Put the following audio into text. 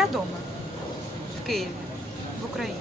Я вдома, в Києві, в Україні.